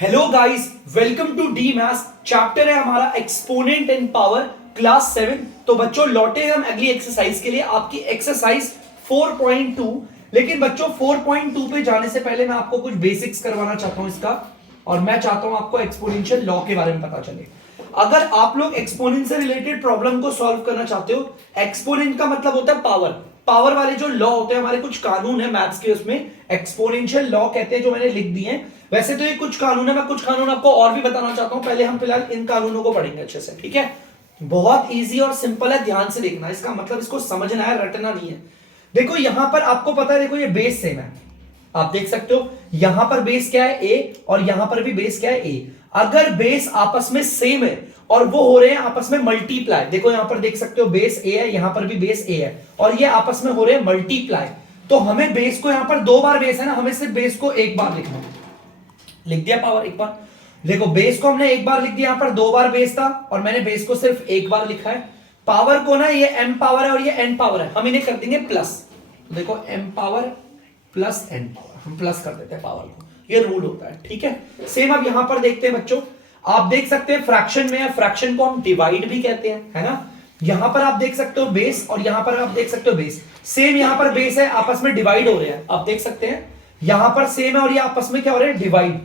Hello guys, welcome to the maths. Chapter है हमारा exponent इन power, class 7। तो बच्चों लौटे हम अगली एक्सरसाइज के लिए, आपकी एक्सरसाइज 4.2। लेकिन बच्चों 4.2 पे जाने से पहले मैं आपको कुछ बेसिक्स करवाना चाहता हूं इसका, और मैं चाहता हूं आपको एक्सपोनेंशियल लॉ के बारे में पता चले। अगर आप लोग एक्सपोनेंट से रिलेटेड प्रॉब्लम को सॉल्व करना चाहते हो, एक्सपोनेंट का मतलब होता है पावर। पावर वाले जो लॉ होते हैं, हमारे कुछ कानून है मैथ्स के, उसमें एक्सपोनेंशियल लॉ कहते हैं, जो मैंने लिख दिए हैं। वैसे तो ये कुछ कानून है, मैं कुछ कानून आपको और भी बताना चाहता हूं। पहले हम फिलहाल इन कानूनों को पढ़ेंगे अच्छे से, ठीक है। बहुत इजी और सिंपल है, ध्यान से देखना। इसका मतलब इसको समझना है, रटना नहीं है। देखो यहां पर आपको पता है, देखो ये बेस सेम है, आप देख सकते हो। यहां पर बेस क्या है, ए, और यहां पर भी बेस क्या है, ए। अगर बेस आपस में सेम है और वो हो रहे हैं आपस में मल्टीप्लाई, देखो यहां पर देख सकते हो बेस ए है, यहां पर भी बेस ए है, और ये आपस में हो रहे हैं मल्टीप्लाई। तो हमें बेस को, यहां पर दो बार बेस है ना, हमें सिर्फ बेस को एक बार लिखना है। लिख दिया पावर एक बार। देखो बेस को हमने एक बार लिख दिया, यहां पर दो बार बेस था और मैंने बेस को सिर्फ एक बार लिखा है। पावर को ना, ये m पावर है और ये n पावर है, हम इन्हें कर देंगे प्लस। तो देखो m power plus n power, हम प्लस कर देते हैं पावर को, ये रूल होता है, ठीक है। सेम अब यहां पर देखते हैं बच्चों, आप देख सकते हैं फ्रैक्शन में है, फ्रैक्शन को हम डिवाइड भी कहते हैं, है ना। यहां पर आप देख सकते हो बेस, और यहां पर आप देख सकते हो बेस। सेम यहां पर बेस है, आपस में डिवाइड हो रहे हैं, आप देख सकते हैं। यहां पर सेम है और ये आपस में क्या हो रहे हैं, डिवाइड।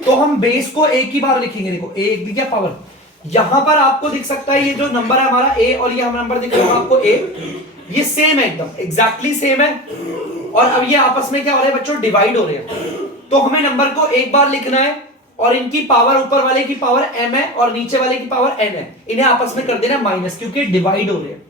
तो हम बेस को एक ही बार लिखेंगे। देखो ए एक दिख गया पावर, यहां पर आपको दिख सकता है ये जो नंबर है हमारा ए, और ये हम नंबर दिख रहा है आपको ए, ये सेम है, एकदम एग्जैक्टली सेम है। और अब ये आपस में क्या हो रहा है बच्चों, डिवाइड हो रहे हैं। तो हमें नंबर को एक बार लिखना है, और इनकी पावर, ऊपर वाले की पावर m है और नीचे वाले की पावर n है, इन्हें आपस में कर देना माइनस, क्योंकि डिवाइड हो रहे हैं।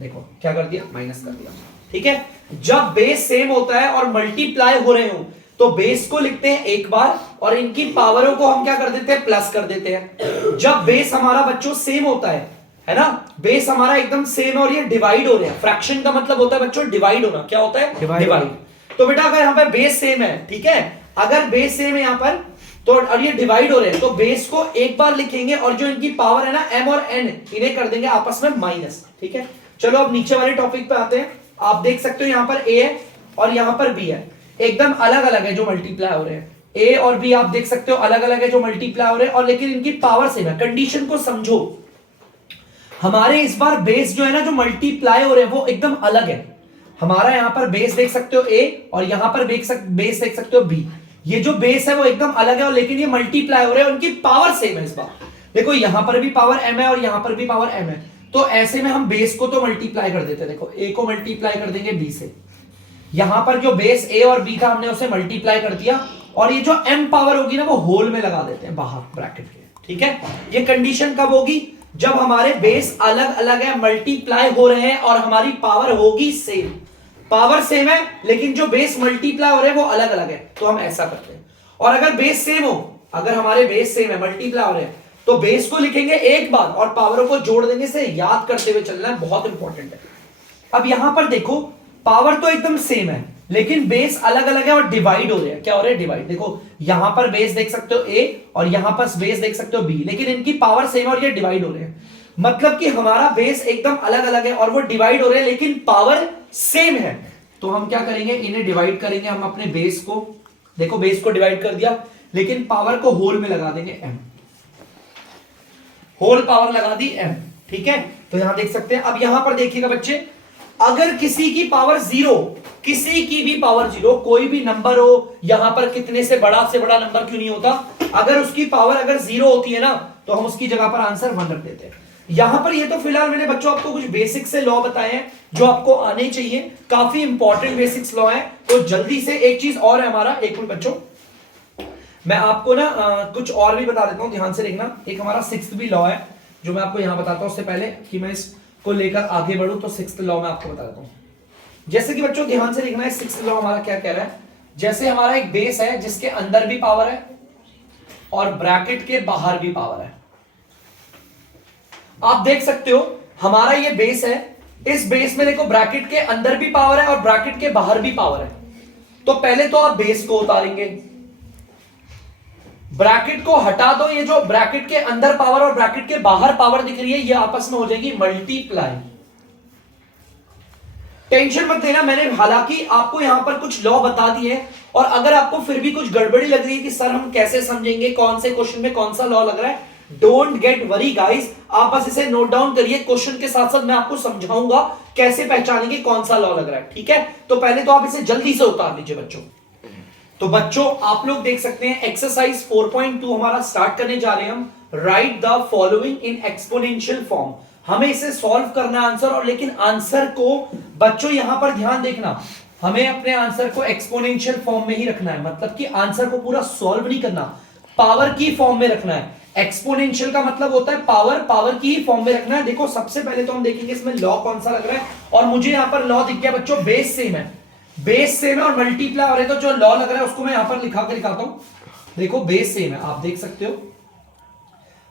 देखो क्या कर दिया, माइनस कर दिया, ठीक है। जब बेस सेम होता है और मल्टीप्लाई हो रहे हो, तो बेस को लिखते हैं एक बार और इनकी पावरों को हम क्या कर देते हैं, प्लस कर देते हैं। जब बेस हमारा बच्चों सेम होता है ना, बेस हमारा एकदम सेम है और ये डिवाइड हो रहे हैं। फ्रैक्शन का मतलब होता है बच्चों डिवाइड होना, क्या होता है, डिवाइड। तो बेटा अगर यहां पर बेस सेम है, ठीक है, अगर बेस सेम है यहां पर, तो और ये डिवाइड हो रहे हैं, तो बेस को एक बार लिखेंगे और जो इनकी पावर है ना m और n, इन्हें कर देंगे आपस में माइनस, ठीक है। चलो अब नीचे वाले टॉपिक पे आते हैं। आप देख सकते हो यहां पर a है और यहां पर b है, एकदम अलग अलग है जो मल्टीप्लाई हो रहे हैं। a और b आप देख सकते हो अलग अलग है जो मल्टीप्लाई हो रहे हैं, और लेकिन इनकी पावर सेम है। कंडीशन को समझो, हमारे इस बार बेस जो है ना, जो मल्टीप्लाई हो रहे हैं वो एकदम अलग है। हमारा यहां पर बेस देख सकते हो a, और यहां पर बेस देख सकते हो b। ये जो बेस है वो एकदम अलग है, और लेकिन ये मल्टीप्लाई हो रहे हैं, उनकी पावर सेम है इस बार। देखो यहां पर भी पावर m है और यहां पर भी पावर m है, तो ऐसे में हम बेस को तो मल्टीप्लाई कर देते हैं। देखो a को मल्टीप्लाई कर देंगे b से, यहां पर जो बेस a और b था हमने उसे मल्टीप्लाई कर दिया, और ये जो m पावर होगी ना वो होल में लगा देते हैं बाहर ब्रैकेट के, ठीक है। ये कंडीशन कब होगी, जब हमारे बेस अलग अलग है, मल्टीप्लाई हो रहे हैं और हमारी पावर होगी सेम। पावर सेम है लेकिन जो बेस मल्टीप्लाई हो रहे हैं वो अलग अलग है, तो हम ऐसा करते हैं। और अगर बेस सेम हो, अगर हमारे बेस सेम है, मल्टीप्लाई हो रहे हैं, तो बेस को लिखेंगे एक बार और पावरों को जोड़ देंगे से, याद करते हुए चलना है, बहुत इंपॉर्टेंट है। अब यहां पर देखो पावर तो एकदम सेम है, लेकिन बेस अलग अलग है और डिवाइड हो रहे हैं। क्या हो रहे हैं, डिवाइड। देखो यहां पर बेस देख सकते हो a और यहां पर बेस देख सकते हो b, लेकिन इनकी पावर सेम और ये डिवाइड हो रहे हैं। मतलब कि हमारा बेस एकदम अलग अलग है और वो डिवाइड हो रहे हैं, लेकिन पावर सेम है। तो हम क्या करेंगे, इन्हें डिवाइड करेंगे हम अपने बेस को। देखो बेस को डिवाइड कर दिया, लेकिन पावर को होल में लगा देंगे m, होल पावर लगा दी m, ठीक है। तो यहां देख सकते हैं। अब यहां पर देखिएगा बच्चे, अगर किसी की पावर जीरो, किसी की भी पावर जीरो, कोई भी नंबर हो, यहां पर कितने से बड़ा नंबर क्यों नहीं होता, अगर उसकी पावर अगर जीरो होती है ना, तो हम उसकी जगह पर आंसर 1 रख देते हैं। यहां पर ये तो फिलहाल मैंने बच्चों आपको कुछ बेसिक से लॉ बताए हैं जो आपको आने चाहिए, काफी इंपॉर्टेंट बेसिक्स लॉ है। तो जल्दी से एक चीज और है हमारा, एक मिनट बच्चों, मैं आपको ना कुछ और भी बता देता हूं, ध्यान से देखना। एक हमारा 6th भी लॉ है जो मैं आपको यहां बताता हूं। उससे पहले कि मैं इसको लेकर आगे बढ़ूं, तो 6th लॉ मैं आपको बता देता हूं। जैसे कि बच्चों ध्यान से देखना है, 6th लॉ हमारा क्या कह रहा है। जैसे हमारा एक बेस है जिसके अंदर भी पावर है और ब्रैकेट के बाहर भी पावर है। आप देख सकते हो हमारा ये बेस है, इस बेस में देखो ब्रैकेट के अंदर भी पावर है और ब्रैकेट के बाहर भी पावर है। तो पहले तो आप बेस को उतारेंगे, ब्रैकेट को हटा दो, ये जो ब्रैकेट के अंदर पावर और ब्रैकेट के बाहर पावर दिख रही है, ये आपस में हो जाएगी मल्टीप्लाई। टेंशन मत लेना, मैंने हालांकि आपको यहां पर कुछ लॉ बता दिए हैं, और अगर आपको फिर भी कुछ गड़बड़ी लग रही है कि सर हम कैसे समझेंगे कौन से क्वेश्चन में कौन सा लॉ लग रहा है, डोंट गेट वरी गाइस, आप बस इसे नोट डाउन करिए, क्वेश्चन के साथ साथ मैं आपको समझाऊंगा कैसे पहचानेंगे कौन सा लॉ लग रहा है, ठीक है। तो पहले तो आप इसे जल्दी से उतार लीजिए बच्चों। तो बच्चों आप लोग देख सकते हैं एक्सरसाइज 4.2 हमारा स्टार्ट करने जा रहे हैं हम। Right the following in exponential form, हमें इसे सॉल्व करना आंसर, और लेकिन आंसर को बच्चों यहां पर ध्यान देखना, हमें अपने आंसर को एक्सपोनेंशियल फॉर्म में ही रखना है, मतलब कि आंसर को पूरा सॉल्व नहीं करना, पावर की फॉर्म में रखना है। एक्सपोनेंशियल का मतलब होता है पावर, पावर की फॉर्म में रखना है। देखो सबसे पहले तो हम देखेंगे इसमें लॉ कौन सा लग रहा है, और मुझे यहां पर लॉ दिख गया बच्चों, बेस सेम है, बेस सेम है और मल्टीप्लाई हो रहे, तो जो लॉ लग रहा है उसको मैं यहां पर लिखा के दिखाता हूं। देखो बेस सेम है, आप देख सकते हो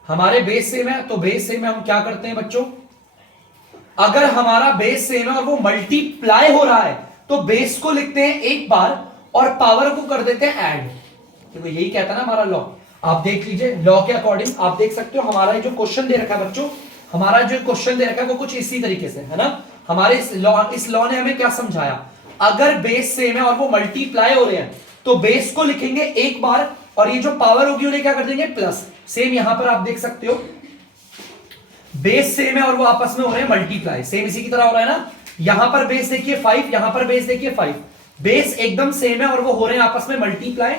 हमारे बेस सेम है, तो बेस सेम है, हम क्या करते हैं बच्चों, अगर हमारा बेस सेम है और वो मल्टीप्लाई हो रहा है तो बेस को लिखते हैं एक बार और पावर को कर देते हैं ऐड। देखो यही कहता है ना हमारा लॉ, आप देख लीजिए लॉ के अकॉर्डिंग आप देख सकते हो हमारा जो क्वेश्चन दे रखा है बच्चों, हमारा जो क्वेश्चन दे रखा है वो कुछ इसी तरीके से है ना। हमारे इस लॉ ने हमें क्या समझाया, अगर बेस सेम है और वो मल्टीप्लाई हो रहे हैं तो बेस को लिखेंगे एक बार और ये जो पावर होगी उन्हें क्या कर देंगे प्लस। सेम यहां पर आप देख सकते हो बेस सेम है और वो आपस में हो रहे हैं मल्टीप्लाई, सेम इसी की तरह हो रहा है ना। यहां पर बेस देखिए 5, यहां पर बेस देखिए 5, बेस एकदम सेम है और वो हो रहे हैं आपस में मल्टीप्लाई।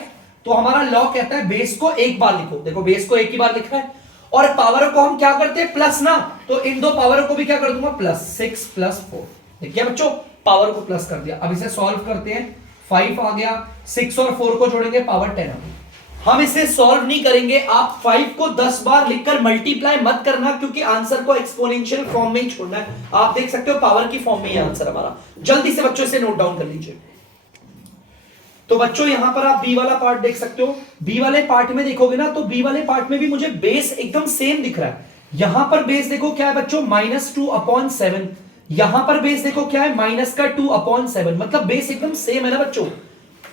तो हमारा लॉ कहता है बेस को एक बार लिखो, देखो बेस को एक ही बार लिखा है और पावर को हम क्या करते हैं प्लस ना, तो इन दो पावर को भी क्या कर दूंगा प्लस, 6 + 4। देखिए बच्चों पावर को प्लस कर दिया। अब इसे सॉल्व करते हैं, 5 आ गया, 6 और 4 को जोड़ेंगे पावर 10 आ गई। हम इसे सॉल्व नहीं करेंगे, आप 5 को 10 बार लिखकर मल्टीप्लाई मत करना क्योंकि आंसर को एक्सपोनेंशियल फॉर्म में ही छोड़ना है। आप देख सकते हो पावर की फॉर्म में ही आंसर हमारा, जल्दी से बच्चों इसे नोट डाउन कर लीजिए। तो बच्चों यहां पर आप बी वाला पार्ट देख सकते हो, बी वाले पार्ट में देखोगे ना तो बी वाले पार्ट में भी मुझे बेस एकदम सेम दिख रहा है। यहां पर बेस देखो क्या है बच्चों -2/7, यहां पर बेस देखो क्या है -2/7, मतलब बेस एकदम सेम है ना बच्चों।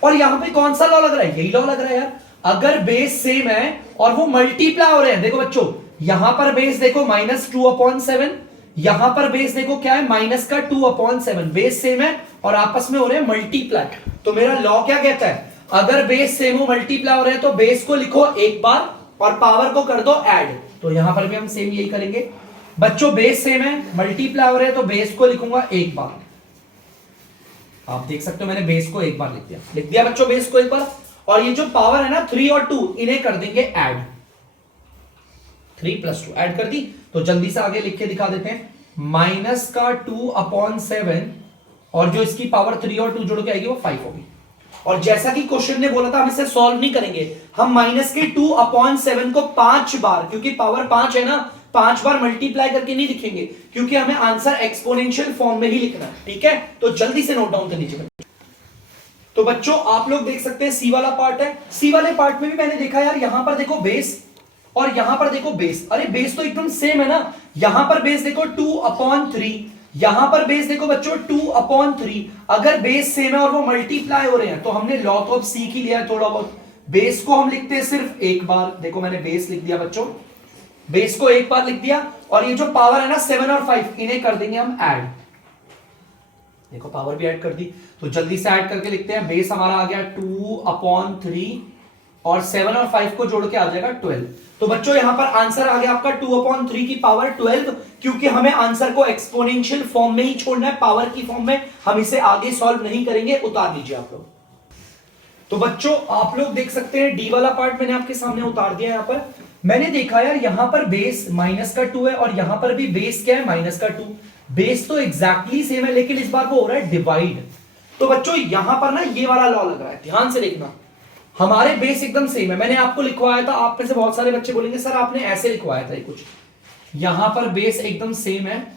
और यहां पे कौन सा लॉ लग रहा है, यही लॉ लग रहा है यार, अगर बेस सेम है और वो मल्टीप्लाई हो रहे हैं, देखो बच्चों यहां पर बेस देखो -2/7, यहां पर बेस देखो क्या है -2/7, बेस सेम है और आपस में हो रहे हैं मल्टीप्लाई। तो मेरा लॉ क्या कहता है, अगर बेस सेम हो मल्टीप्लाई हो रहे हैं तो बेस को लिखो एक बार और पावर को कर दो ऐड। तो यहां पर भी हम सेम यही करेंगे बच्चों, बेस सेम है मल्टीप्लाई हो रहे हैं तो बेस को लिखूंगा एक बार। आप देख सकते हो मैंने बेस को एक बार लिख दिया बच्चों, बेस को एक बार, और ये जो पावर है ना 3 और 2 इन्हें कर देंगे ऐड, 3 + 2 ऐड कर दी। तो जल्दी से आगे लिख के दिखा देते हैं, -2/7 और जो इसकी पावर 3 और 2 जोड़ के आएगी वो 5 होगी। और जैसा कि क्वेश्चन ने बोला था हम इसे सॉल्व नहीं करेंगे, हम -2/7 को 5 बार, क्योंकि पावर 5 है ना, 5 बार मल्टीप्लाई करके नहीं लिखेंगे क्योंकि हमें आंसर एक्सपोनेंशियल फॉर्म में ही लिखना है, ठीक है। तो जल्दी से नोट डाउन कर लीजिए। तो बच्चों आप लोग देख सकते हैं सी वाला पार्ट है, सी वाले पार्ट में भी मैंने देखा यार, यहां पर देखो बेस और यहां पर देखो बेस, अरे बेस तो एकदम सेम है ना। यहां पर बेस देखो 2/3, यहां पर बेस देखो बच्चों 2/3, अगर बेस सेम है और वो मल्टीप्लाई हो रहे हैं तो हमने लॉ तो अब सीख ही लिया है थोड़ा बहुत। बेस को हम लिखते हैं सिर्फ एक बार, देखो मैंने बेस लिख दिया बच्चों, बेस को एक बार लिख दिया, और ये जो पावर है ना 7 और 5 इन्हें कर देंगे हम ऐड। देखो पावर भी ऐड कर दी, तो जल्दी से ऐड करके लिखते हैं, बेस हमारा आ गया 2/3 और 7 और 5 को जोड़ के आ जाएगा 12। तो बच्चों यहां पर आंसर आ गया आपका 2/3 की पावर 12, क्योंकि हमें आंसर को एक्सपोनेंशियल फॉर्म में ही छोड़ना है, पावर की फॉर्म में हम इसे आगे सॉल्व नहीं करेंगे। उतार लीजिए आप लोग। तो बच्चों आप लोग देख सकते हैं डी वाला पार्ट मैंने आपके सामने उतार दिया। यहां पर मैंने देखा यार, यहां पर बेस -2 है और यहां पर भी बेस क्या है -2, बेस तो एग्जैक्टली सेम है लेकिन इस बार वो हो रहा है डिवाइड। तो बच्चों यहां पर ना ये वाला लॉ लग रहा है, ध्यान से देखना, हमारे बेस एकदम सेम है, मैंने आपको लिखवाया था, आप में से बहुत सारे बच्चे बोलेंगे सर आपने ऐसे लिखवाया था ये कुछ, यहां पर बेस एकदम सेम है,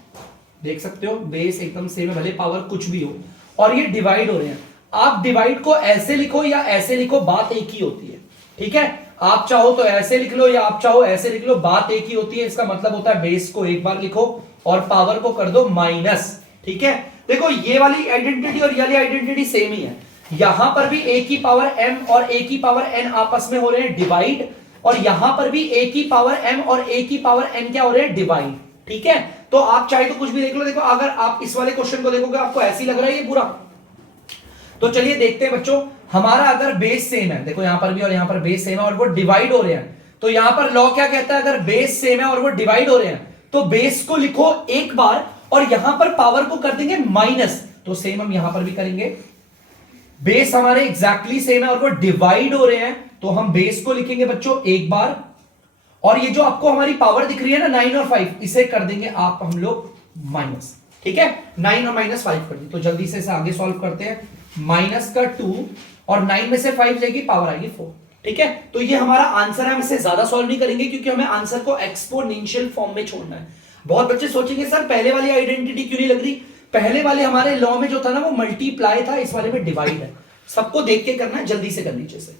देख सकते हो बेस एकदम सेम है, भले पावर कुछ भी हो, और ये डिवाइड हो रहे हैं। आप डिवाइड को ऐसे लिखो या ऐसे लिखो, बात एक ही होती है, ठीक है। आप चाहो तो ऐसे लिख लो या आप चाहो ऐसे लिख लो, बात एक ही होती है। इसका मतलब होता है बेस को एक बार लिखो और पावर को कर दो माइनस, ठीक है। देखो ये वाली आइडेंटिटी और ये वाली आइडेंटिटी सेम ही है, यहां पर भी a की पावर m और a की पावर n आपस में हो रहे हैं डिवाइड, और यहां पर भी a की पावर m और a की पावर n क्या हो रहे हैं डिवाइड, ठीक है, तो आप चाहे तो कुछ भी देख लो। देखो अगर आप इस वाले क्वेश्चन को देखोगे आपको ऐसे ही लग रहा है ये पूरा। तो चलिए देखते हैं बच्चों, हमारा अगर बेस सेम है, देखो यहां पर भी और यहां पर बेस सेम है और वो डिवाइड हो रहे हैं, तो यहां पर लॉ क्या कहता है, अगर बेस सेम है और वो डिवाइड हो रहे हैं तो बेस को लिखो एक बार और यहां पर पावर को कर देंगे माइनस। तो सेम हम यहां पर भी करेंगे, बेस हमारे एग्जैक्टली सेम है और वो डिवाइड हो रहे हैं, तो हम बेस को लिखेंगे बच्चों एक बार, और ये जो आपको हमारी पावर दिख रही है ना 9 और 5, इसे कर देंगे आप हम लोग माइनस। ठीक है, 9 और -5 कर दी। तो जल्दी से इसे आगे सॉल्व करते हैं। माइनस का 2 और 9 में से 5 जाएगी, पावर आएगी 4। ठीक है, तो ये हमारा आंसर है। हम इसे ज्यादा सॉल्व नहीं करेंगे क्योंकि हमें आंसर को एक्सपोनेंशियल फॉर्म में छोड़ना है। बहुत बच्चे सोचेंगे सर पहले वाली आइडेंटिटी क्यों नहीं लग रही, पहले वाले हमारे लॉ में जो था ना वो मल्टीप्लाई था, इस वाले में डिवाइड है। सबको देख के करना है, जल्दी से कर लीजिए से।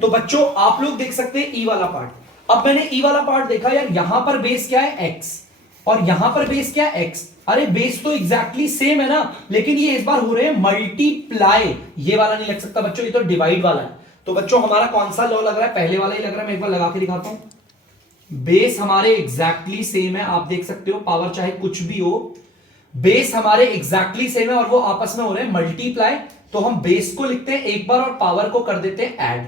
तो बच्चों आप लोग देख सकते हैं ई वाला पार्ट। अब मैंने ई वाला पार्ट देखा यार, यहां पर बेस क्या है x और यहां पर बेस क्या है x। अरे बेस तो एग्जैक्टली सेम है ना, लेकिन ये इस बार हो रहे हैं मल्टीप्लाई। ये वाला नहीं लग सकता बच्चों, ये तो डिवाइड वाला है। तो बच्चों हमारा कौन सा लॉ लग रहा है, पहले वाला ही लग रहा है। मैं एक बार लगा के दिखाता हूं। बेस हमारे एग्जैक्टली सेम है, आप देख सकते हो, पावर चाहे कुछ भी हो, बेस हमारे एग्जैक्टली सेम है और वो आपस में हो रहे हैं मल्टीप्लाई। तो हम बेस को लिखते हैं एक बार और पावर को कर देते हैं ऐड।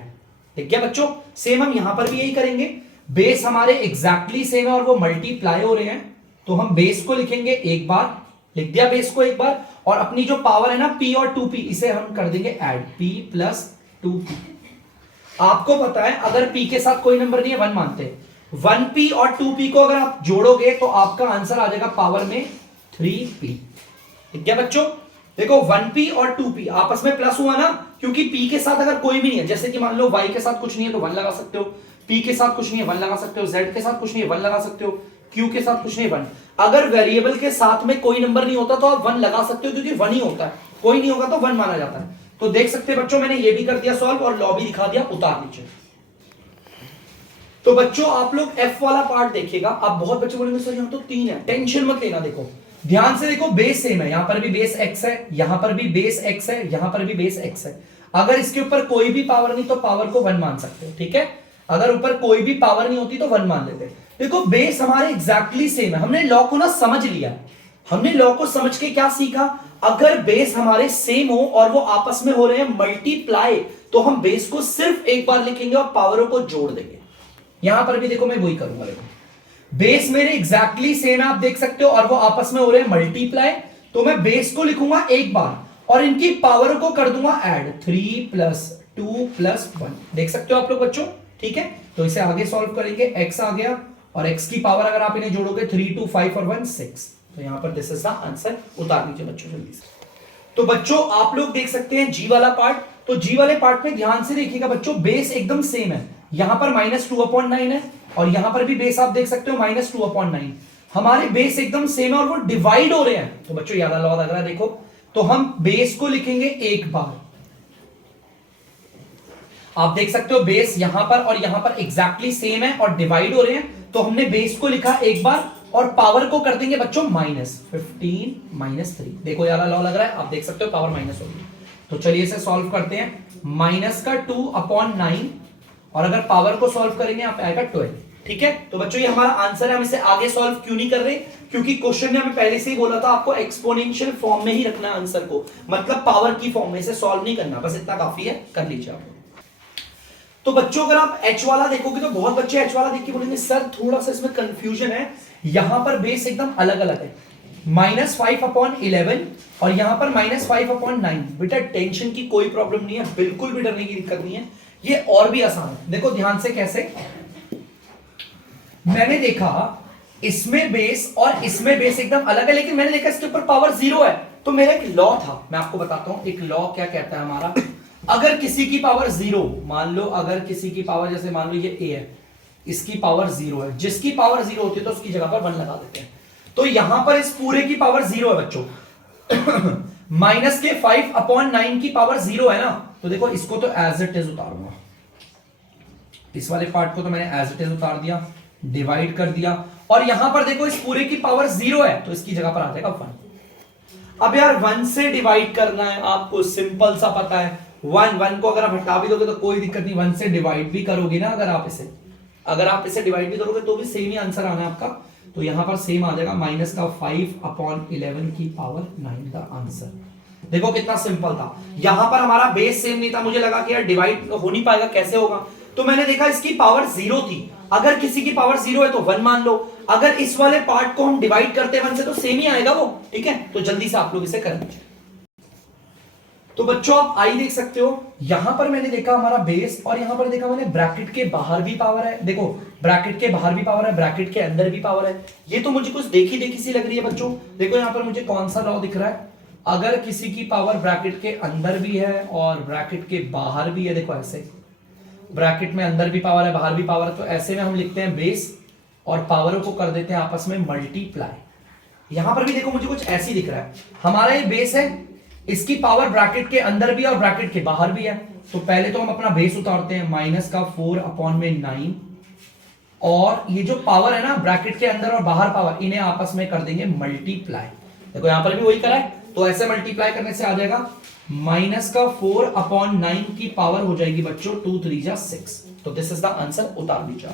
ठीक है बच्चों, सेम हम यहां पर भी यही करेंगे। बेस हमारे एग्जैक्टली सेम है और वो मल्टीप्लाई हो रहे हैं, तो हम बेस को लिखेंगे एक बार, लिख दिया बेस को एक बार, और अपनी जो पावर है ना p और 2p, इसे हम कर देंगे ऐड, p प्लस 2p। आपको पता है अगर p के साथ कोई नंबर नहीं है 1 मानते हैं, 1p और 2p को अगर आप जोड़ोगे तो आपका आंसर आ जाएगा पावर में 3p। ठीक है बच्चों, देखो 1p और 2p आपस में प्लस हुआ ना, क्योंकि p के साथ अगर कोई भी नहीं है, जैसे कि मान लो y के साथ कुछ नहीं है तो 1 लगा सकते हो, p के साथ कुछ नहीं है 1 लगा सकते हो, z के साथ कुछ नहीं है 1 लगा सकते हो, q के साथ कुछ नहीं है 1। अगर वेरिएबल के साथ में कोई नंबर नहीं होता तो आप 1 लगा सकते हो, क्योंकि 1 ही होता है, कोई नहीं होगा तो 1 माना जाता है। तो देख सकते हैं बच्चों, मैंने ये भी कर दिया सॉल्व और लॉ भी दिखा दिया, उतार लीजिए। तो बच्चों आप लोग f वाला पार्ट देखिएगा। अब बहुत बच्चे बोलेंगे सर यहां तो 3 है, टेंशन मत लेना। देखो ध्यान से देखो, बेस सेम है, यहां पर भी बेस x है, यहां पर भी बेस x है, यहां पर भी बेस x है। अगर इसके ऊपर कोई भी पावर नहीं तो पावर को 1 मान सकते हो। ठीक है, अगर ऊपर कोई भी पावर नहीं होती तो 1 मान लेते। देखो बेस हमारे एग्जैक्टली सेम है, हमने लॉ को ना समझ लिया। हमने लॉ को समझ के क्या सीखा, अगर बेस हमारे सेम हो और वो आपस में हो रहे हैं मल्टीप्लाई, तो हम बेस को सिर्फ एक बार लिखेंगे और पावरों को जोड़ देंगे। यहां पर भी देखो मैं वही करूंगा। देखो बेस मेरे एग्जैक्टली सेम है, आप देख सकते हो, और वो आपस में हो रहे हैं मल्टीप्लाई, तो मैं बेस को लिखूंगा एक बार और इनकी पावर को कर दूंगा ऐड, 3 प्लस 2 प्लस 1। देख सकते हो आप लोग बच्चों। ठीक है, तो इसे आगे सॉल्व करेंगे, x आ गया और x की पावर अगर आप इन्हें जोड़ोगे 3 2 5 और 1 6। तो यहां पर दिस इज द आंसर। उतार लीजिए बच्चों जल्दी से। तो बच्चों आप लोग देख सकते हैं जी वाला पार्ट। तो जी वाले पार्ट में ध्यान से देखिएगा बच्चों, बेस एकदम सेम है, यहां पर -2/9 है और यहां पर भी बेस आप देख सकते हो -2/9। हमारे बेस एकदम सेम है और वो डिवाइड हो रहे हैं। तो बच्चों याद लॉ लग रहा है, देखो तो हम बेस को लिखेंगे एक बार, आप देख सकते हो बेस यहां पर और यहां पर एग्जैक्टली सेम है और डिवाइड हो रहे हैं, तो हमने बेस को लिखा एक बार और पावर को कर देंगे बच्चों -15 -3। देखो यार लॉ लग रहा है, आप देख सकते हो पावर माइनस होगी। तो चलिए इसे सॉल्व करते हैं। माइनस का 2/9 और अगर पावर को सॉल्व करेंगे आप आएगा 12। ठीक है, तो बच्चों ये हमारा आंसर है। हम इसे आगे सॉल्व क्यों नहीं कर रहे, क्योंकि क्वेश्चन ने हमें पहले से ही बोला था आपको एक्सपोनेंशियल फॉर्म में ही रखना है आंसर को, मतलब पावर की फॉर्म में, इसे सॉल्व नहीं करना, बस इतना काफी है, कर लीजिए आप। तो बच्चों अगर आप h वाला देखोगे तो बहुत बच्चे h वाला देख के बोलेंगे सर थोड़ा सा इसमें कंफ्यूजन है, यहां पर बेस एकदम अलग अलग है, -5/11 और यहां पर -5/9। बेटा टेंशन की कोई प्रॉब्लम नहीं है, बिल्कुल भी डरने की दिक्कत नहीं है, ये और भी आसान है। देखो ध्यान से कैसे, मैंने देखा इसमें बेस और इसमें बेस एकदम अलग है, लेकिन मैंने देखा इसके ऊपर पावर 0 है। तो मेरा एक लॉ था, मैं आपको बताता हूं एक लॉ क्या कहता है हमारा। अगर किसी की पावर 0, मान लो अगर किसी की पावर, जैसे मान लो ये a है, इसकी पावर 0 है, जिसकी पावर 0 होती है तो उसकी जगह पर 1 लगा देते हैं। तो यहां पर इस पूरे की पावर 0 है बच्चों, माइनस के 5/9 की पावर 0 है ना, तो देखो इसको तो एज इट इज उतारूंगा, इस वाले पार्ट को तो मैंने एज इट इज उतार दिया, डिवाइड कर दिया, और यहां पर देखो इस पूरे की पावर 0 है तो इसकी जगह पर आ जाएगा 1। अब यार 1 से डिवाइड करना है आपको, सिंपल सा पता है, 1 को अगर आप हटा भी दोगे तो कोई दिक्कत नहीं, 1 से डिवाइड भी करोगे ना, अगर आप इसे डिवाइड भी करोगे तो भी सेम ही आंसर आना है आपका। तो यहां पर सेम आ जाएगा माइनस का 5/11 की पावर 9 का आंसर। देखो कितना सिंपल था। यहां पर हमारा बेस सेम नहीं था, मुझे लगा कि यार डिवाइड हो नहीं पाएगा, कैसे होगा, तो मैंने देखा इसकी पावर 0 थी। अगर किसी की पावर 0 है तो 1 मान लो, अगर इस वाले पार्ट को हम डिवाइड करते हैं 1 से तो सेम ही आएगा वो, ठीक है। तो जल्दी से आप लोग इसे कर लीजिए। तो बच्चों आप आई देख सकते हो, यहां पर मैंने देखा हमारा बेस, और यहां पर देखा मैंने ब्रैकेट के बाहर भी पावर है। देखो ब्रैकेट के बाहर भी पावर है, ब्रैकेट के अंदर भी पावर है। ये तो मुझे कुछ देखी देखी सी लग रही है बच्चों। देखो यहां पर मुझे कौन सा लॉ दिख रहा है, अगर किसी की पावर ब्रैकेट के अंदर भी है और ब्रैकेट के बाहर भी है, देखो ऐसे ब्रैकेट में अंदर भी पावर है बाहर भी पावर है, तो ऐसे में हम लिखते हैं बेस और पावरों को कर देते हैं आपस में मल्टीप्लाई। यहां पर भी देखो मुझे कुछ ऐसी दिख रहा है, हमारा ये बेस है, इसकी पावर ब्रैकेट के अंदर भी है और ब्रैकेट के बाहर भी है। तो पहले तो हम अपना बेस उतारते हैं, माइनस का 4/9, और ये जो पावर है ना ब्रैकेट के अंदर और बाहर पावर, इन्हें आपस में कर देंगे मल्टीप्लाई। देखो यहां पर भी वही करा है, तो ऐसे मल्टीप्लाई करने से आ जाएगा माइनस का 4/9 की पावर हो जाएगी बच्चों 2 3 जा 6। तो दिस इज द आंसर, उतार दीजिए।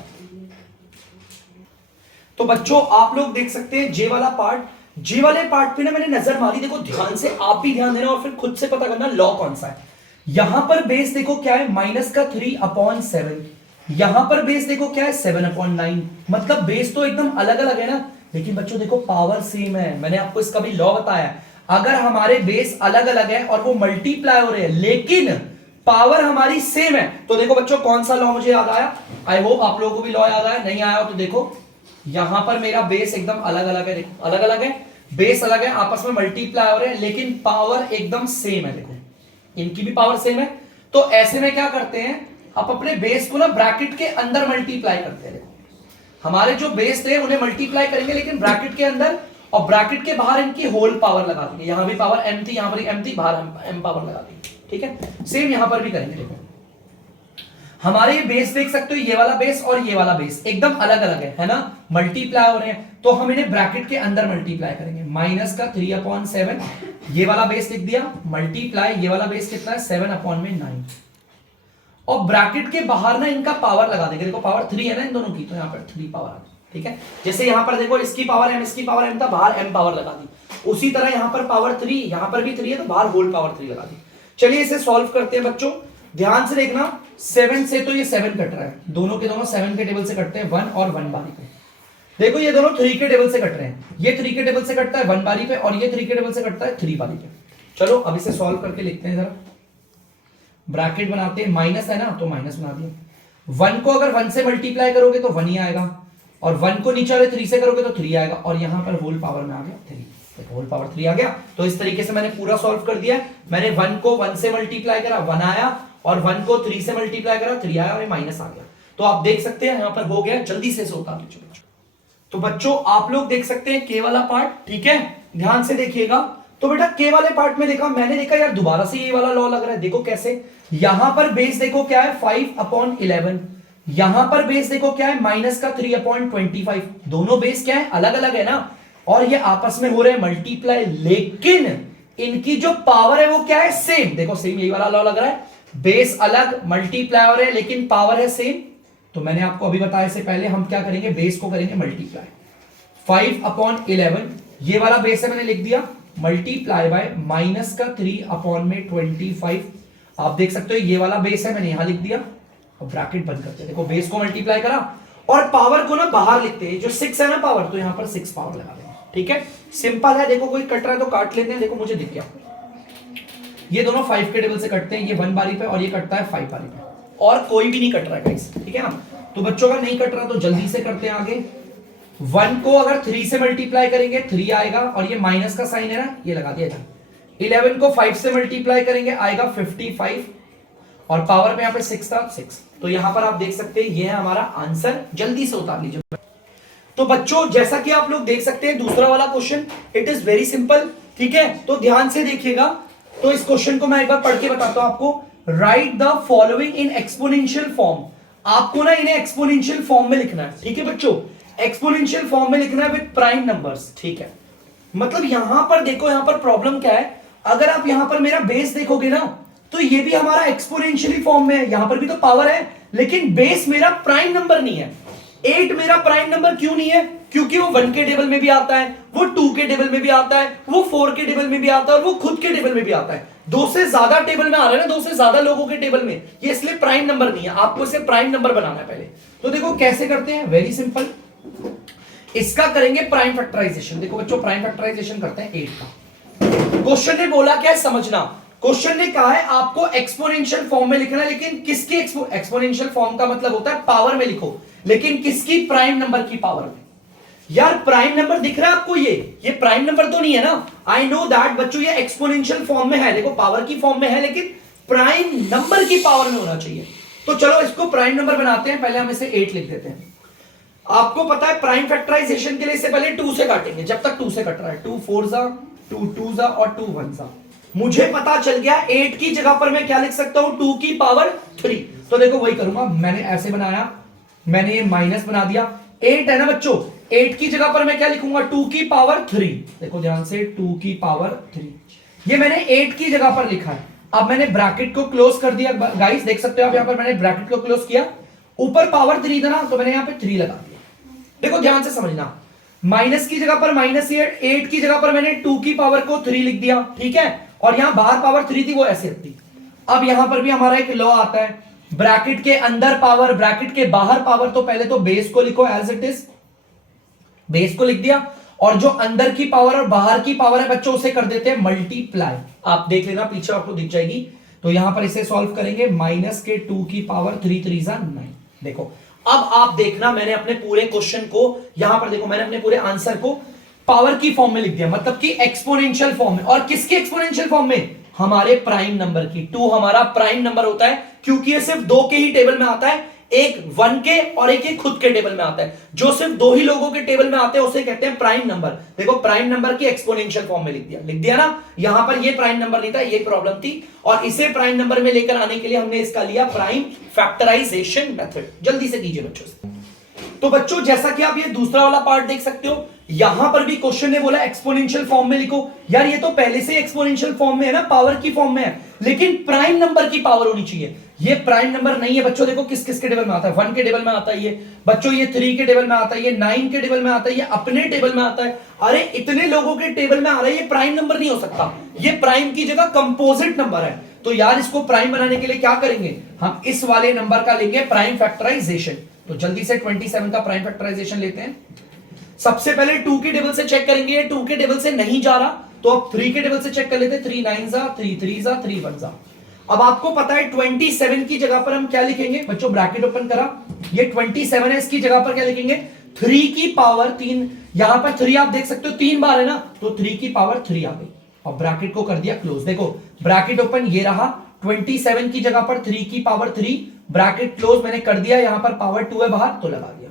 तो बच्चों आप लोग देख सकते हैं जे वाला पार्ट, जे वाले पार्ट पे ना मैंने नजर मारी, देखो ध्यान से, आप भी ध्यान देना और फिर खुद से पता करना लॉ कौन सा है। यहां पर बेस देखो क्या है, माइनस का 3/7, यहां पर बेस देखो क्या है 7/9, मतलब बेस तो एकदम अलग अलग है ना, लेकिन बच्चों देखो पावर सेम है। मैंने आपको इसका भी लॉ बताया, अगर हमारे बेस अलग अलग है और वो मल्टीप्लाई हो रहे हैं लेकिन पावर हमारी सेम है, तो देखो बच्चों कौन सा लॉ मुझे याद आया, आई होप आप लोगों को भी लॉ याद आया, नहीं आया हो तो देखो यहां पर मेरा बेस एकदम अलग अलग है, देखो अलग अलग है, बेस अलग है, आपस में मल्टीप्लाई हो रहे हैं लेकिन पावर एकदम सेम है, देखो इनकी भी पावर सेम है। तो ऐसे में क्या करते हैं, आप अपने बेस को ना ब्रैकेट के अंदर मल्टीप्लाई करते हैं। देखो हमारे जो बेस थे उन्हें मल्टीप्लाई करेंगे लेकिन ब्रैकेट के अंदर, और ब्रैकेट के बाहर इनकी होल पावर लगा देंगे, यहां भी पावर m थी, यहां पर m थी, बाहर m पावर लगा देंगे, ठीक है। सेम यहां पर भी करेंगे। देखो हमारे बेस देख सकते हो, ये वाला बेस और ये वाला बेस एकदम अलग अलग है ना, मल्टीप्लाई हो रहे हैं, तो हम इन्हें ब्रैकेट के अंदर मल्टीप्लाई करेंगे। माइनस का 3/7, ये वाला बेस लिख दिया, मल्टीप्लाई ये वाला बेस कितना है 7/9, और ब्रैकेट के बाहर ना इनका पावर लगा देंगे। देखो पावर 3 है ना इन दोनों की, तो यहां पर 3 पावर आ गई, ठीक है। जैसे यहां पर देखो इसकी पावर m, इसकी पावर m था, बाहर m पावर लगा दी, उसी तरह यहां पर पावर 3, यहां पर भी 3 है तो बाहर होल पावर 3 लगा दी। चलिए इसे सॉल्व करते हैं बच्चों, ध्यान से देखना, 7 से तो ये 7 कट रहा है, दोनों के दोनों 7 के टेबल से कटते हैं, 1 और 1 बारी पे। देखो ये दोनों 3 के टेबल से कट रहे हैं, ये 3 के टेबल से कटता है 1 बारी पे, और ये 3 के टेबल से कटता है 3 बारी पे। चलो अब इसे सॉल्व करके लिखते हैं जरा, ब्रैकेट बनाते हैं, माइनस है ना तो माइनस बना दिया, 1 को अगर 1 से मल्टीप्लाई करोगे तो 1 ही आएगा, और 1 को नीचे वाले 3 से करोगे तो 3 आएगा, और यहां पर होल पावर में आ गया 3, देखो होल पावर 3 आ गया। तो इस तरीके से मैंने पूरा सॉल्व कर दिया। मैंने 1 को 1 से मल्टीप्लाई करा 1 आया, और 1 को 3 से मल्टीप्लाई करा 3 आया, और माइनस आ गया। तो आप देख सकते हैं यहां पर हो गया, जल्दी से उतार लीजिए। तो बच्चों आप लोग देख सकते हैं के वाला पार्ट, ठीक है, ध्यान से देखिएगा। तो बेटा के वाले पार्ट में देखा, मैंने देखा यार दोबारा से ये वाला लॉ लग रहा है, देखो कैसे, यहां पर बेस देखो क्या है 5/11, यहां पर बेस देखो क्या है माइनस का 3/25, दोनों बेस क्या है अलग अलग है ना, और ये आपस में हो रहे हैं मल्टीप्लाई, लेकिन इनकी जो पावर है वो क्या है सेम। देखो सेम यही वाला लॉ लग रहा है, बेस अलग मल्टीप्लाई हो रहे हैं लेकिन पावर है सेम। तो मैंने आपको अभी बताया इससे पहले, हम क्या करेंगे, बेस को करेंगे मल्टीप्लाई, 5/11 ये वाला बेस है मैंने लिख दिया, मल्टीप्लाई बाय माइनस का 3/25। आप देख सकते हो ये वाला बेस है, मैंने यहां लिख दिया, और ब्रैकेट बंद करते हैं। देखो बेस को मल्टीप्लाई करा और पावर को ना बाहर लिखते हैं, जो 6 है ना पावर, तो यहां पर 6 पावर लगा देंगे, ठीक है। सिंपल है, देखो कोई कट रहा है तो काट लेते हैं। देखो मुझे दिख गया, ये दोनों 5 के टेबल से कटते हैं, ये 1 बारी पे और ये कटता है 5 बारी पे, और कोई भी नहीं कट रहा है गाइस, ठीक है ना। तो बच्चों अगर नहीं कट रहा तो जल्दी से करते हैं आगे। 1 को अगर 3 से मल्टीप्लाई करेंगे 3 आएगा, और ये माइनस का साइन है ना, ये लगा दिया जाए। 11 को 5 से मल्टीप्लाई करेंगे आएगा 55, और पावर पे यहाँ पे 6 था 6। तो यहां पर आप देख सकते हैं ये है हमारा आंसर, जल्दी से उतार लीजिए। तो बच्चों जैसा कि आप लोग देख सकते हैं दूसरा वाला question, it is very simple, ठीक है। तो ध्यान से देखिएगा, तो इस क्वेश्चन को मैं एक बार पढ़ के बताता हूं आपको। Right the following in exponential form, आपको ना इन्हें एक्सपोनेंशियल फॉर्म में लिखना है, ठीक है बच्चों, एक्सपोनेंशियल फॉर्म में लिखना है विद प्राइम नंबर्स, ठीक है। मतलब यहां पर देखो, यहां पर प्रॉब्लम क्या है, अगर आप यहां पर मेरा बेस देखोगे ना, तो ये भी हमारा एक्सपोनेंशियली फॉर्म में है, यहां पर भी तो पावर है, लेकिन बेस मेरा प्राइम नंबर नहीं है। 8 मेरा प्राइम नंबर क्यों नहीं है? क्योंकि वो 1 के टेबल में भी आता है, वो 2 के टेबल में भी आता है, वो 4 के टेबल में भी आता है और वो खुद के टेबल में भी आता है। 2 से ज्यादा टेबल में आ रहा है ना, 2 से ज्यादा लोगों के टेबल में, ये इसलिए प्राइम नंबर नहीं है। आपको इसे प्राइम नंबर बनाना है पहले। तो देखो कैसे करते हैं, वेरी सिंपल। इसका करेंगे प्राइम फैक्टराइजेशन। देखो बच्चों प्राइम फैक्टराइजेशन करते हैं 8 का। क्वेश्चन ने बोला क्या है समझना। क्वेश्चन ने कहा है आपको एक्सपोनेंशियल फॉर्म में लिखना है, लेकिन किसकी एक्सपोनेंशियल फॉर्म का मतलब होता है पावर में लिखो, लेकिन किसकी? प्राइम नंबर की पावर में। यार प्राइम नंबर दिख रहा है आपको? ये प्राइम नंबर तो नहीं है ना। आई नो दैट बच्चों ये एक्सपोनेंशियल फॉर्म में है, देखो पावर की फॉर्म में है, लेकिन प्राइम नंबर की पावर में होना चाहिए। तो चलो इसको प्राइम नंबर बनाते हैं। पहले हम इसे 8 लिख देते हैं। आपको पता है प्राइम फैक्टराइजेशन के लिए इससे पहले 2 से काटेंगे, जब तक 2 से कट रहा है। 2 4 जा, 2 2 जा और 2 1 जा। मुझे पता चल गया 8 की जगह पर मैं क्या लिख सकता हूं? 2 की पावर 3। तो देखो वही करूंगा, मैंने ऐसे बनाया, मैंने ये माइनस बना दिया। 8 है ना बच्चों, 8 की जगह पर मैं क्या लिखूंगा? 2 की पावर 3। देखो ध्यान से, 2 की पावर 3। ये मैंने 8 की जगह पर लिखा है। अब मैंने ब्रैकेट को क्लोज कर दिया गाइस, देख सकते हो आप यहां पर मैंने ब्रैकेट को क्लोज किया। ऊपर पावर 3 था ना, तो मैंने यहां पे 3 लगा दिया। देखो ध्यान से समझना, माइनस की जगह पर माइनस, 8 की जगह पर मैंने 2 की पावर को 3 लिख दिया, ठीक है। और यहां बाहर पावर 3 थी, वो ऐसे रखती। अब यहां पर भी हमारा एक लॉ आता है, ब्रैकेट के अंदर पावर, ब्रैकेट के बाहर पावर। तो पहले तो बेस को लिखो एज इट इज, बेस को लिख दिया, और जो अंदर की पावर और बाहर की पावर है बच्चों उसे कर देते हैं मल्टीप्लाई। आप देख लेना पीछे आपको दिख जाएगी। तो यहां पर इसे सॉल्व करेंगे, माइनस के 2 की पावर 3 3 9। देखो अब आप देखना, मैंने अपने पूरे क्वेश्चन को यहां पर देखो, मैंने अपने पूरे आंसर को पावर की फॉर्म में लिख दिया, मतलब कि एक्सपोनेंशियल फॉर्म में। और किसकी एक्सपोनेंशियल फॉर्म में? हमारे प्राइम नंबर की। 2 हमारा प्राइम नंबर होता है, क्योंकि ये सिर्फ 2 के ही टेबल में आता है, एक 1 के और एक खुद के टेबल में आता है। जो सिर्फ 2 ही लोगों के टेबल में आते हैं उसे कहते हैं प्राइम नंबर। देखो प्राइम नंबर की एक्सपोनेंशियल फॉर्म में लिख दिया ना। यहां पर ये प्राइम नंबर नहीं था, ये प्रॉब्लम थी, और इसे प्राइम नंबर में लेकर आने के लिए हमने इसका लिया प्राइम फैक्टराइजेशन मेथड। जल्दी से कीजिए बच्चों से। तो बच्चों जैसा कि आप ये दूसरा वाला पार्ट देख सकते हो, यहां पर भी क्वेश्चन ने बोला एक्सपोनेंशियल फॉर्म में लिखो। यार ये तो पहले से एक्सपोनेंशियल फॉर्म में है ना, पावर की फॉर्म में है, लेकिन प्राइम नंबर की पावर होनी चाहिए। ये प्राइम नंबर नहीं है बच्चों। देखो किस किस के टेबल में आता है, 1 के टेबल में आता है ये बच्चों, ये 3 के टेबल में आता है, ये 9 के टेबल में आता है, ये अपने टेबल में आता है। अरे इतने लोगों के टेबल में आ रहा है, ये प्राइम नंबर नहीं हो सकता। ये प्राइम की जगह कंपोजिट नंबर है। तो यार इसको प्राइम बनाने के लिए क्या करेंगे? हम इस वाले नंबर का लेंगे प्राइम फैक्टराइजेशन। तो जल्दी से 27 का प्राइम फैक्टराइजेशन लेते हैं। सबसे पहले 2 के टेबल से चेक करेंगे, ये 2 के टेबल से नहीं जा रहा, तो अब 3 के टेबल से चेक कर लेते हैं। 3 9 जा, 3 3 जा, 3 1 जा। अब आपको पता है 27 की जगह पर हम क्या लिखेंगे बच्चों? ब्रैकेट ओपन करा, ये 27 है, इसकी जगह पर क्या लिखेंगे? 3 की पावर 3। यहां पर 3 आप देख सकते हो 3 बार है ना, तो 3 की पावर 3 आ गई, और ब्रैकेट को कर दिया क्लोज। देखो ब्रैकेट ओपन, ये रहा 27 की जगह पर 3 की पावर 3, ब्रैकेट क्लोज मैंने कर दिया। यहां पर पावर 2 है बाहर, तो लगा दिया।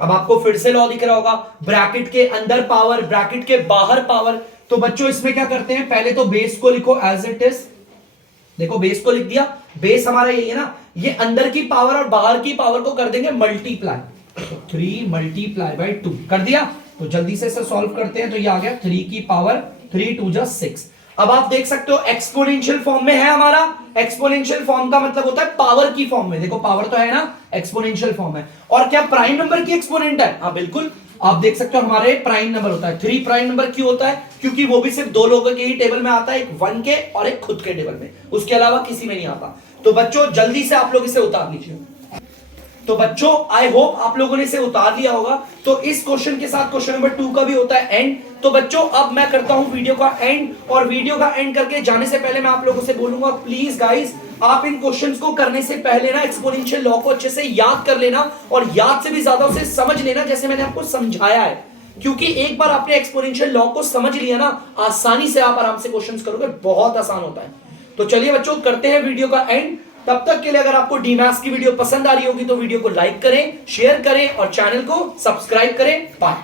अब आपको फिर से लॉ दिख रहा होगा, ब्रैकेट के अंदर पावर, ब्रैकेट के बाहर पावर। तो बच्चों इसमें क्या करते हैं? पहले तो बेस को लिखो एज इट इज। देखो बेस को लिख दिया, बेस हमारा यही है ना, ये अंदर की पावर और बाहर की पावर को कर देंगे मल्टीप्लाई। तो 3 मल्टीप्लाई बाई 2 कर दिया। तो जल्दी से इसे सॉल्व करते हैं। तो ये आ गया 3 की पावर 3 2 जा 6। अब आप देख सकते हो एक्सपोनेंशियल फॉर्म में है हमारा। एक्सपोनेंशियल फॉर्म का मतलब होता है पावर की फॉर्म में। देखो पावर तो है ना, एक्सपोनेंशियल फॉर्म है। और क्या प्राइम नंबर की एक्सपोनेंट है? हाँ बिल्कुल, आप देख सकते हो हमारे प्राइम नंबर होता है। 3 प्राइम नंबर क्यों होता है? क्योंकि वो भी सिर्फ 2 लोगों के ही टेबल में आता है, एक 1 के और एक खुद के टेबल में, उसके अलावा किसी में नहीं आता। तो बच्चों जल्दी से आप लोग इसे उतार लीजिए। तो बच्चों आई होप आप लोगों ने इसे उतार लिया होगा। तो इस क्वेश्चन के साथ क्वेश्चन नंबर 2 का भी होता है एंड। तो बच्चों अब मैं करता हूं वीडियो का एंड, और वीडियो का एंड करके जाने से पहले मैं आप लोगों से बोलूंगा प्लीज गाइस, आप इन क्वेश्चंस को करने से पहले ना एक्सपोनेंशियल लॉ को अच्छे से याद कर लेना, और याद से भी ज्यादा उसे समझ लेना जैसे मैंने आपको समझाया है। क्योंकि एक बार आपने एक्सपोनेंशियल लॉ को समझ लिया ना, आसानी से आप आराम से क्वेश्चंस करोगे, बहुत आसान होता है। तो चलिए बच्चों करते हैं वीडियो का एंड। तब तक के लिए अगर आपको डीमैथ्स की वीडियो पसंद आ रही होगी तो वीडियो को लाइक करें, शेयर करें और चैनल को सब्सक्राइब करें। बाय।